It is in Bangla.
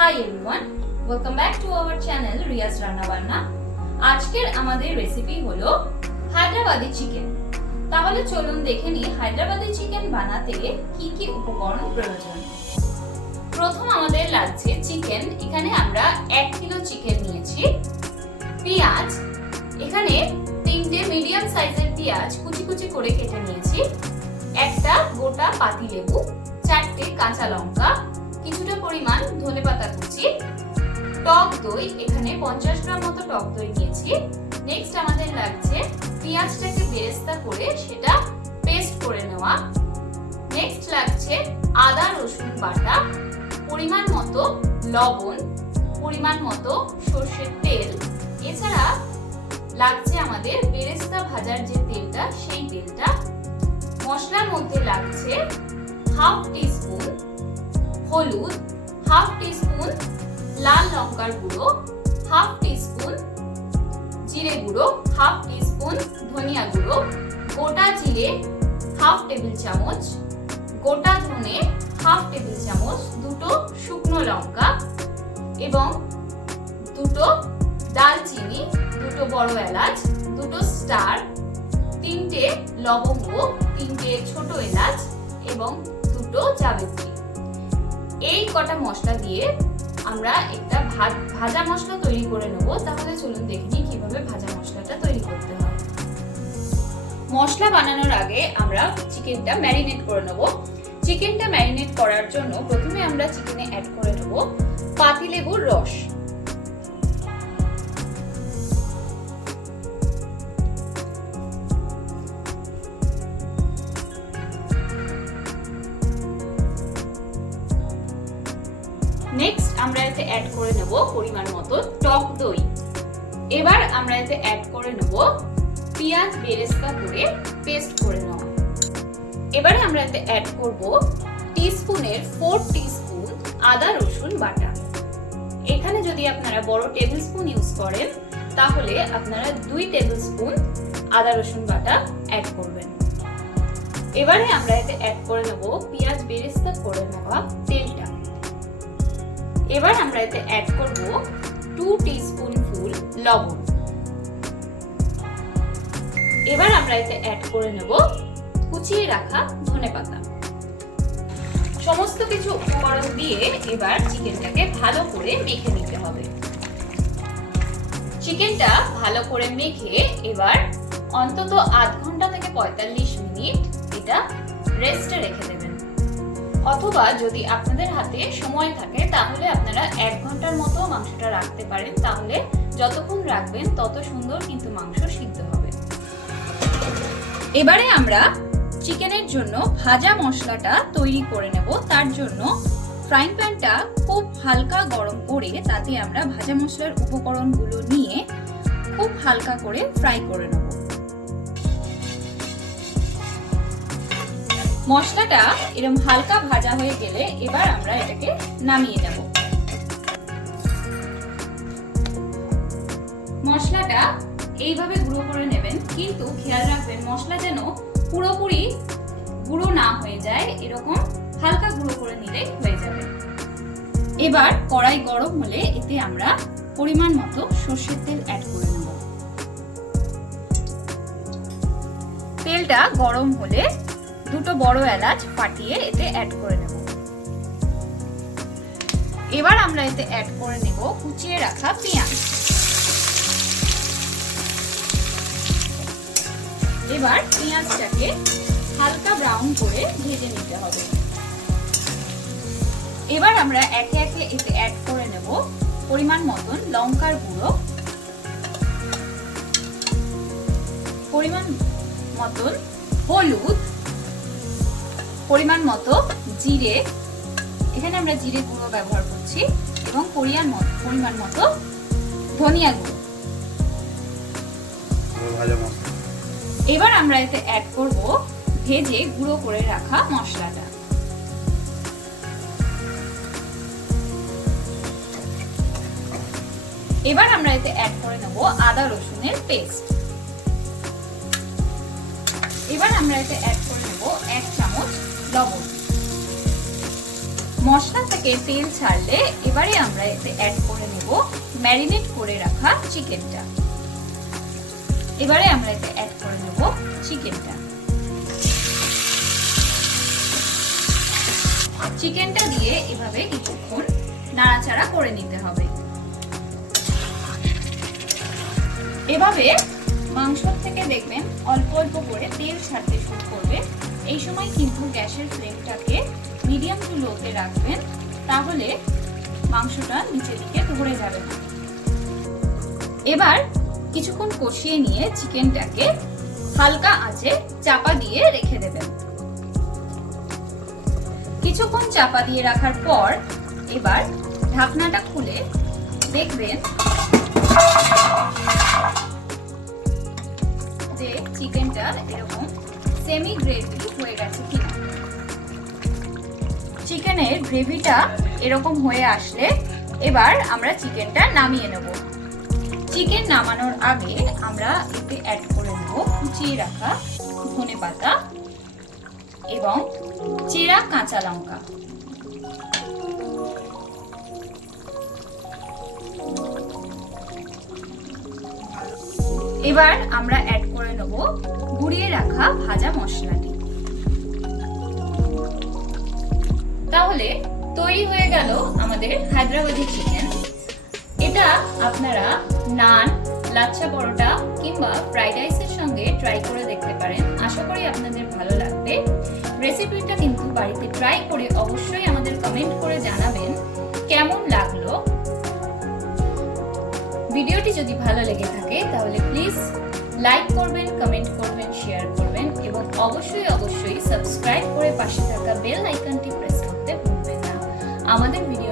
Hi everyone, welcome back to our channel Riaz রান্না বান্না। আজকের আমাদের রেসিপি হলো হায়দ্রাবাদি চিকেন। তাহলে চলুন দেখে নিই হায়দ্রাবাদি চিকেন বানাতে কি কি উপকরণ প্রয়োজন। প্রথম আমাদের লাগছে চিকেন। এখানে আমরা 1 কিলো চিকেন নিয়েছি। পেঁয়াজ, এখানে 3টে মিডিয়াম সাইজের পেঁয়াজ কুচি কুচি করে কেটে নিয়েছি। একটা গোটা পাতিলেবু, 4টে কাঁচা লঙ্কা, কিছুটা পরিমাণ ধনেপাতা কুচি, টক দই, এখানে 50 গ্রাম মতো টক দই নিয়েছি। নেক্সট আমাদের লাগছে পেঁয়াজটাকে বেরেস্তা করে সেটা পেস্ট করে নেওয়া। নেক্সট লাগছে আদা রসুন বাটা, পরিমাণ মতো লবণ, পরিমাণ মতো সরষের তেল, এছাড়া লাগছে আমাদের বেরেস্তা ভাজার যে তেলটা সেই তেলটা। মশলার মধ্যে লাগছে হাফ টিস্পুন হলুদ, হাফ টিস্পুন লাল লঙ্কার গুঁড়ো, হাফ টিস্পুন জিরে গুঁড়ো, হাফ টিস্পুন ধনিয়া গুঁড়ো, গোটা জিরে হাফ টেবিল চামচ, গোটা ধনে হাফ টেবিল চামচ, দুটো শুকনো লঙ্কা এবং দুটো দালচিনি, দুটো বড় এলাচ, দুটো স্টার, 3টে লবঙ্গ, 3টে ছোট এলাচ এবং দুটো জাবিত্রী। এই কটা মশলা দিয়ে আমরা একটা ভাজা মশলা তৈরি করে নেব। তাহলে চলুন দেখে নিই কিভাবে ভাজা মশলাটা তৈরি করতে হয়। মশলা বানানোর আগে আমরা চিকেনটা ম্যারিনেট করে নেব। চিকেনটা ম্যারিনেট করার জন্য প্রথমে আমরা চিকেনে অ্যাড করে নেব পাতিলেবুর রস। নেক্সট আমরা এতে অ্যাড করে নেব পরিমাণ মতো টক দই। এবার আমরা এতে অ্যাড করে নেব পেঁয়াজ বেরেস্তা করে পেস্ট করে নেওয়া। এবারে আমরা এতে অ্যাড করব টিস্পুনের 4 টিস্পুন আদা রসুন বাটা। এখানে যদি আপনারা বড় টেবিল স্পুন ইউজ করেন তাহলে আপনারা 2 টেবিল স্পুন আদা রসুন বাটা অ্যাড করবেন। এবারে আমরা এতে অ্যাড করে নেব পেঁয়াজ বেরেস্তা করে নেওয়া তেলটা। এবার আমরা এতে অ্যাড করব 2 টিস্পুন ফুল লবণ। এবার আমরা এতে অ্যাড করে নেব কুচিয়ে রাখা ধনেপাতা। সমস্ত কিছু উপকরণ দিয়ে এবার চিকেনটাকে ভালো করে মেখে নিতে হবে। চিকেনটা ভালো করে মেখে এবার অন্তত আধ ঘন্টা থেকে 45 মিনিট এটা রেস্টে রেখে দেবেন। অথবা যদি আপনাদের হাতে সময় থাকে তাহলে আপনারা 1 ঘন্টার মতো মাংসটা রাখতে পারেন। তাহলে যতক্ষণ রাখবেন তত সুন্দর কিন্তু মাংস সিদ্ধ হবে। এবারে আমরা চিকেনের জন্য ভাজা মশলাটা তৈরি করে নেব। তার জন্য ফ্রাইং প্যানটা খুব হালকা গরম করে তাতে আমরা ভাজা মশলার উপকরণগুলো নিয়ে খুব হালকা করে ফ্রাই করে নেব। মশলাটা এরকম হালকা ভাজা হয়ে গেলে এবার আমরা এটাকে নামিয়ে নেব। মশলাটা এইভাবে গুঁড়ো করে নেবেন, কিন্তু খেয়াল রাখবেন মশলা যেন পুরোপুরি গুঁড়ো না হয়ে যায়, এরকম হালকা গুঁড়ো করে নিলে হয়ে যাবে। এবার কড়াই গরম হলে এতে আমরা পরিমাণ মতো সরষের তেল অ্যাড করে নেব। তেলটা গরম হলে দুটো বড় এলাচ ফাটিয়ে এতে অ্যাড করে নেব। এবার আমরা এতে অ্যাড করে নেব কুচিয়ে রাখা পেঁয়াজ। এবার পেঁয়াজটাকে হালকা ব্রাউন করে ভেজে নিতে হবে। এবার আমরা একে একে এতে অ্যাড করে নেব পরিমাণ মতন লঙ্কার গুঁড়ো, পরিমাণ মতন হলুদ, পরিমাণ মতো জিরে, এখানে আমরা জিরে গুঁড়ো ব্যবহার করছি, এবং পরিমাণ মতো ধনিয়া গুঁড়ো। এবার আমরা এতে অ্যাড করব ভেজে গুঁড়ো করে রাখা মশলাটা। এবার আমরা এতে অ্যাড করে নেব আদা রসুনের পেস্ট। এবার আমরা এতে অ্যাড করে নেব 1 চামচ লবণ। মশলা থেকে তেল ছাড়লে এবারে আমরা এতে অ্যাড করে নেব ম্যারিনেট করে রাখা চিকেনটা। এবারে আমরা এতে অ্যাড করে নেব চিকেনটা। চিকেনটা দিয়ে এভাবে কিছুক্ষণ নাড়াচাড়া করে নিতে হবে। এভাবে মাংস থেকে দেখবেন অল্প অল্প করে তেল ছাড়তে শুরু করবে। এই সময় কিন্তু গ্যাসের ফ্লেমটাকে মিডিয়াম টু লোতে রাখবেন, তাহলে মাংসটা নিচের দিকে ধরে যাবে না। এবার কিছুক্ষণ কষিয়ে নিয়ে চিকেনটাকে হালকা আঁচে চাপা দিয়ে রেখে দেবেন। কিছুক্ষণ চাপা দিয়ে রাখার পর এবার ঢাকনাটা খুলে দেখবেন যে চিকেনটা এরকম সেমি গ্রেভি হয়ে গেছে কিনা। চিকেনের গ্রেভিটা এরকম হয়ে আসলে এবার আমরা চিকেনটা নামিয়ে নেব। চিকেন নামানোর আগে আমরা এতে অ্যাড করে দেব কুচিয়ে রাখা ধনেপাতা এবং চেরা কাঁচা লঙ্কা। এবার আমরা অ্যাড করে নেব গুঁড়িয়ে রাখা ভাজা মশলাটি। তাহলে তৈরি হয়ে গেল আমাদের হায়দ্রাবাদি চিকেন। এটা আপনারা নান, লাচ্ছা পরোটা কিংবা ফ্রাইড রাইসের সঙ্গে ট্রাই করে দেখতে পারেন। আশা করি আপনাদের ভালো লাগবে। রেসিপিটা কিন্তু বাড়িতে ট্রাই করে অবশ্যই আমাদের কমেন্ট করে জানাবেন কেমন লাগলো। ভিডিওটি যদি ভালো লেগে থাকে তাহলে প্লিজ লাইক করবেন, কমেন্ট করবেন, শেয়ার করবেন এবং অবশ্যই সাবস্ক্রাইব করে পাশে থাকা বেল আইকনটি প্রেস করতে ভুলবেন না। আমাদের ভিডিও